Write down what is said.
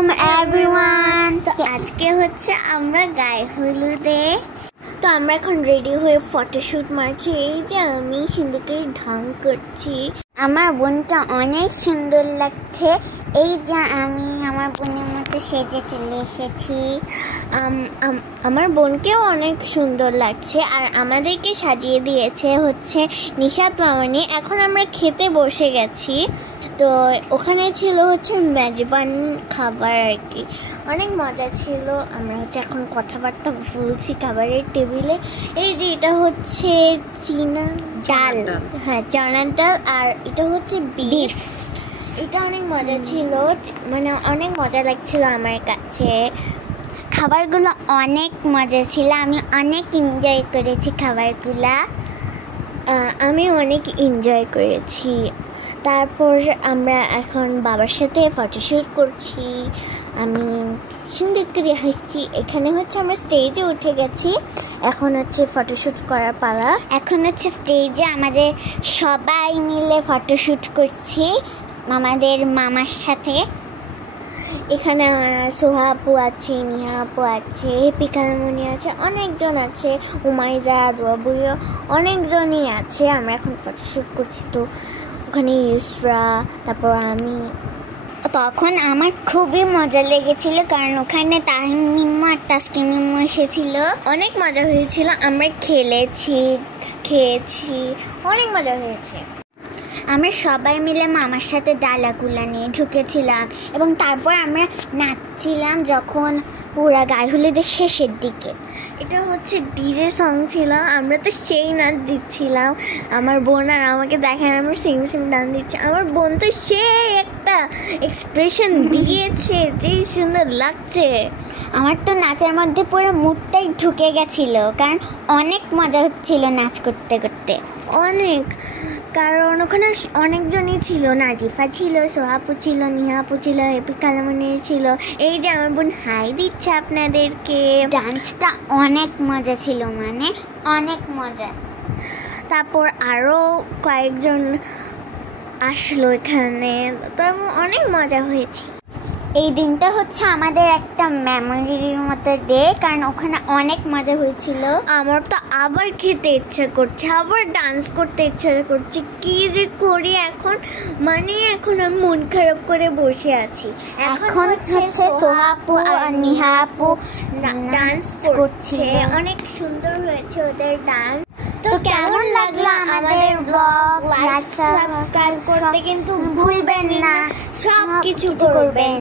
Welcome everyone. তো আজকে হচ্ছে আমরা গায়ে হলুদে, তো আমরা এখন রেডি হয়ে ফটোশুট মারছি। এই যে আমি সুন্দর করে ঢং করছি, আমার বোনটা অনেক সুন্দর লাগছে। এই যে আমি আমার বোনের মতো সেজে চলে এসেছি। আমার বোনকেও অনেক সুন্দর লাগছে, আর আমাদেরকে সাজিয়ে দিয়েছে হচ্ছে নিশাত মামনি। এখন আমরা খেতে বসে গেছি। তো ওখানে ছিল হচ্ছে মেজবান খাবার আর কি, অনেক মজা ছিল। আমরা হচ্ছে এখন কথাবার্তা বলছি খাবারের টেবিলে। এই যে এটা হচ্ছে চীনা ডাল, হ্যাঁ চানার ডাল, আর এটা হচ্ছে বিফ। এটা অনেক মজা ছিল, মানে অনেক মজা লাগছিল আমার কাছে। খাবারগুলো অনেক মজা ছিল, আমি অনেক এনজয় করেছি খাবারগুলা, আমি অনেক এনজয় করেছি। তারপর আমরা এখন বাবার সাথে ফটোশ্যুট করছি, আমি সুন্দর করে হাসছি। এখানে হচ্ছে আমরা স্টেজে উঠে গেছি, এখন হচ্ছে ফটোশ্যুট করার পালা। এখন হচ্ছে স্টেজে আমাদের সবাই মিলে ফটোশ্যুট করছি আমাদের মামার সাথে। এখানে সোহা আপু আছে, নিহা আপু আছে, পিকামনি আছে, অনেকজন আছে, উমাইজা দোয়াবুইও অনেকজনই আছে। আমরা এখন ফটোশ্যুট করছি। তো ওখানে ইসরা, তারপর আমি। তখন আমার খুবই মজা লেগেছিল, কারণ ওখানে তাহিম মিম্মু আর তাসকিন মিম্মু এসেছিল। অনেক মজা হয়েছিল, আমরা খেয়েছি, অনেক মজা হয়েছে। আমরা সবাই মিলে মামার সাথে ডালাগুলা নিয়ে ঢুকেছিলাম, এবং তারপর আমরা নাচছিলাম যখন পুরা গায়ে হলুদের শেষের দিকে। এটা হচ্ছে ডিজে সং ছিল, আমরা তো সেই নাচ দিচ্ছিলাম। আমার বোন আর আমাকে দেখেন আমরা সেম ডান্স দিচ্ছি। আমার বোন তো সেই একটা এক্সপ্রেশন দিয়েছে, যেই সুন্দর লাগছে। আমার তো নাচের মধ্যে পুরো মুডটাই ঢুকে গেছিল, কারণ অনেক মজা হচ্ছিল নাচ করতে করতে, অনেক। কারণ ওখানে অনেকজনই ছিল, নাজিফা ছিল, সোহাপু ছিল, নিহাপু ছিল, এপি কালামনি ছিল। এই যে আমার বোন হাই দিচ্ছে আপনাদেরকে। ডান্সটা অনেক মজা ছিল, মানে অনেক মজা। তারপর আরও কয়েকজন আসলো এখানে, তো অনেক মজা হয়েছে। এই দিনটা হচ্ছে আমাদের একটা মেমোরির মতো ডে, কারণ ওখানে অনেক মজা হয়েছিল। আমার তো আবার খেতে ইচ্ছা করছে, আবার ডান্স করতে ইচ্ছা করছে। কি যে করি এখন, মানে এখন আমি মন খারাপ করে বসে আছি। এখন হচ্ছে সোহা আপু আর নিহা আপু ডান্স করছে, অনেক সুন্দর হয়েছে ওদের ডান্স। তো কেমন লাগলো আমাদের ব্লগ? লাইক সাবস্ক্রাইব করতে কিন্তু ভুলবেন না, সব কিছু করবেন।